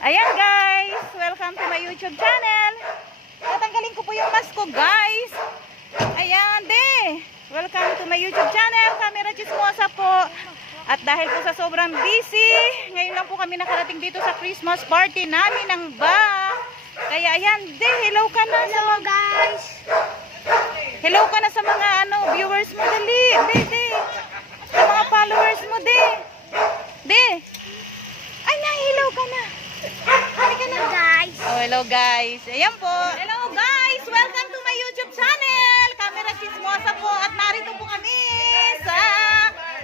Ayan guys, welcome to my YouTube channel. Tatanggalin ko po yung mask ko guys. Ayan de, welcome to my YouTube channel. Camera Chismosa po. At dahil po sa sobrang busy, ngayon lang po kami nakarating dito sa Christmas party namin ng ba. Kaya ayan de, hello ka na sa mga guys. Hello ka na sa mga viewers mo dali. De. Sa mga followers mo de. De. Ay, nahilaw ka na. Halika na guys. Oh, hello guys. Ayan po. Hello guys. Welcome to my YouTube channel. Camera Chismosa po. At narito po kami sa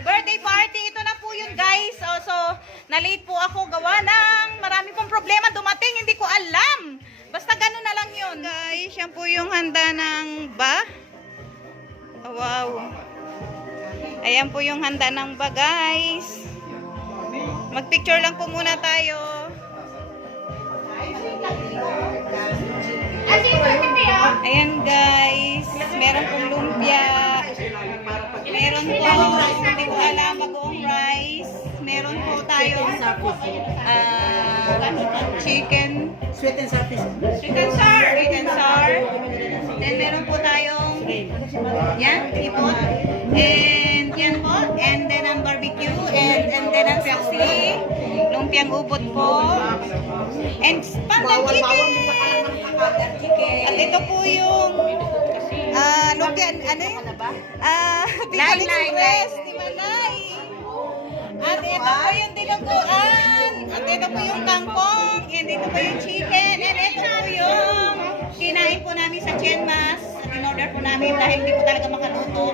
birthday party. Ito na po yun guys. So, na-late po ako gawa ng marami pong problema dumating. Hindi ko alam. Basta ganun na lang yun. Guys, yan po yung handa ng ba. Oh, wow. Ayan po yung handa ng ba guys. Mag-picture lang po muna tayo. Ayan guys, meron pong lumpia. Meron po, hindi ko alam, bagoong rice. Meron po tayong chicken. Sweet and sour fish. Sweet and sour. Then meron po tayong yan, ipot. And yan po. And then ang barbecue. And then ang sexy. Lumpiang ubod po. And pandan chicken. At ito po yung lumpia, ano yun? Pipalik express ni Manay. At ito po yung dinuguan. At ito po yung kangkong. And ito po yung chicken. And ito po yung kinain po namin sa Chenmas. At in-order po namin dahil hindi po talaga makaluto.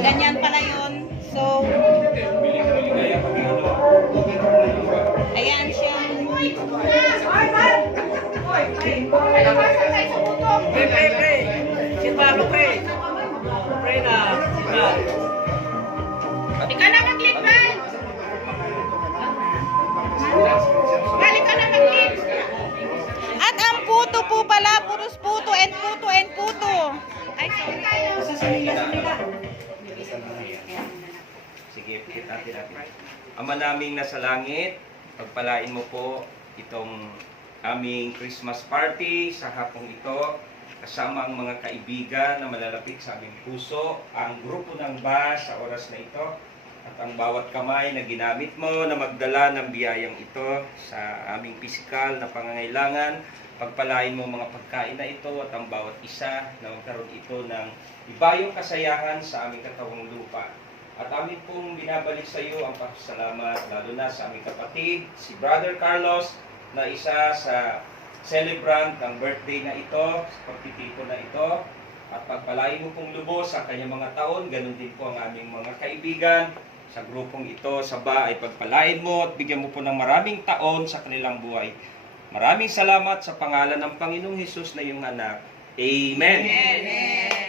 Ganyan pala yun. So, ayan siya. Pre. Si Pablo, pre. Pre na. Ikaw na mag-lead, man! Balik ka na mag-lead! At ang puto po pala, puros puto and puto and puto. Ay, sorry. Sige, kita natin. Ama naming nasa langit, pagpalain mo po itong aming Christmas party sa hapong ito, kasama ang mga kaibigan na malalapit sa aming puso, ang grupo ng ba sa oras na ito, at ang bawat kamay na ginamit mo na magdala ng biyayang ito sa aming pisikal na pangangailangan. Pagpalain mo mga pagkain na ito at ang bawat isa na magkaroon ito ng ibayong kasayahan sa aming katawang lupa. At amin pong binabalik sa iyo ang pasasalamat, lalo na sa aming kapatid, si Brother Carlos, na isa sa celebrant ng birthday na ito, sa pagtitipon na ito. At pagpalain mo pong lubos sa kanyang mga taon, ganun din po ang aming mga kaibigan sa grupong ito. Sa ba ay pagpalain mo at bigyan mo po ng maraming taon sa kanilang buhay. Maraming salamat sa pangalan ng Panginoong Hesus na iyong anak. Amen. Amen.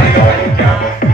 Tayo kayo dyan.